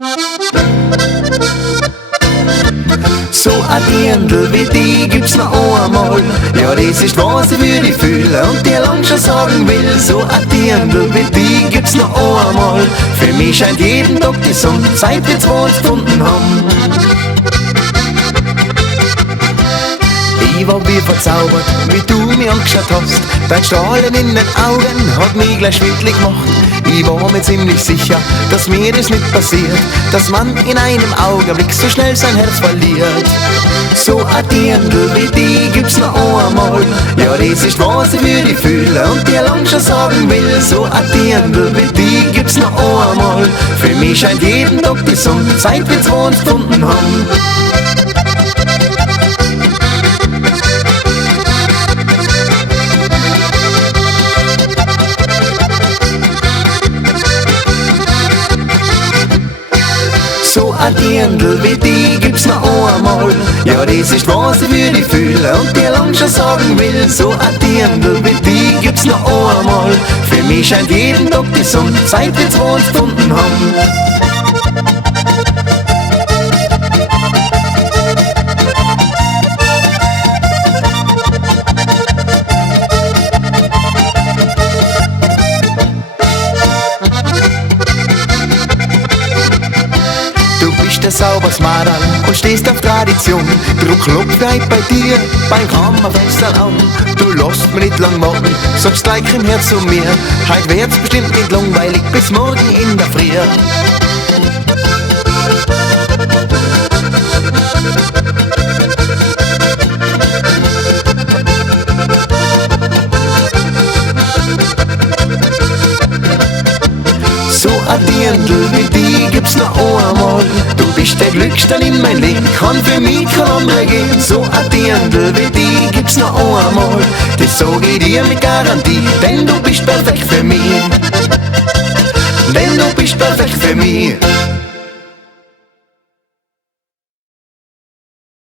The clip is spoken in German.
So ein Dirndl wie die gibt's noch einmal. Ja, das ist was ich für dich fühle und dir lang schon sagen will. So ein Dirndl wie die gibt's noch einmal. Für mich scheint jeden Tag die Sonne, seit wir zwei uns gefunden haben. Ich war wie verzaubert, wie du mich angeschaut hast. Dein Strahlen in den Augen hat mich gleich schwindlig gemacht. Ich war mir ziemlich sicher, dass mir das nicht passiert, dass man in einem Augenblick so schnell sein Herz verliert. So ein Dirndl wie die gibt's noch einmal. Ja, das ist was ich für dich fühle und dir lang schon sagen will. So ein Dirndl wie die gibt's noch einmal. Für mich scheint jeden Tag die Sonne, seit wir zwei uns gefunden haben. So ein Dirndl wie die gibt's noch einmal. Ja, das ist was ich für dich fühle und dir lang schon sagen will. So ein Dirndl wie die gibt's noch einmal. Für mich scheint jeden Tag die Sonne, seit wir zwei uns gefunden haben. Der sauberes Madal und stehst auf Tradition. Drum klopft bei dir beim Kammerfenster an. Du lässt mich nicht lang warten, sagst gleich komm her zu mir. Heut wird's bestimmt nicht langweilig bis morgen in der Früh. So ein Dirndl wie die gibt's noch einmal. Du bist der Glückste in mein Leben, kann für mich kein anderer gehen. So ein Dirndl wie die gibt's noch einmal. Das sag ich dir mit Garantie, denn du bist perfekt für mich. Denn du bist perfekt für mich.